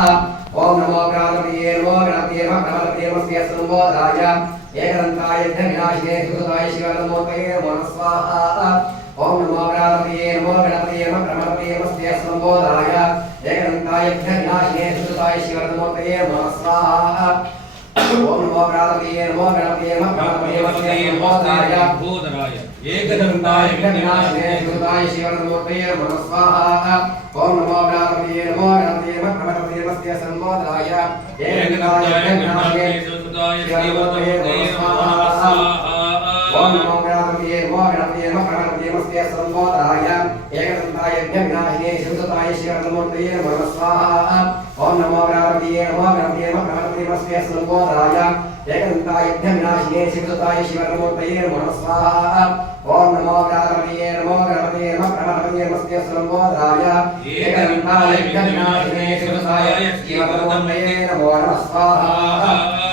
ओम नमो गणपतये नमो गणपतये नमः गणपतये नमस्ते संबोधाय एकदन्ताय विनाशिने सुताय शिवनमोतये नमो स्वाहा ओम नमो गणपतये नमो गणपतये नमः गणपतये नमस्ते संबोधाय एकदन्ताय विनाशिने सुताय शिवनमोतये नमो स्वाहा ओम नमो गणपतये नमो गणपतये नमः गणपतये नमस्ते संबोधाय भूतराय एकदन्ताय विनाशिने सुताय शिवनमोतये नमो स्वाहा ओम नमो गणपतये नमो गणपतये नमः गणपतये नमस्ते संबोधाय एकदन्ताय विनाशिने सुताय शिवनमोतये नमो स्वाहा ओम नमो गणपतये नमो गणपतये नमः गणपतये नमस्ते संबोधाय एकदन्ताय विनाशिने सुताय शिवनमोतये नमो स्वाहा ओम नमो गणपतये नमो गणपतये नमः गणपतये नमस्ते संबोधाय एकदन्ताय विनाशिने सुताय शिवनमोतये नमो स्वाहा ओम नमो गणपतये नमो गणपतये नमः गणपतये नमस्ते संबोधाय एकदन्ताय विनाशिने सुताय शिवनमोतये नमो स्वाहा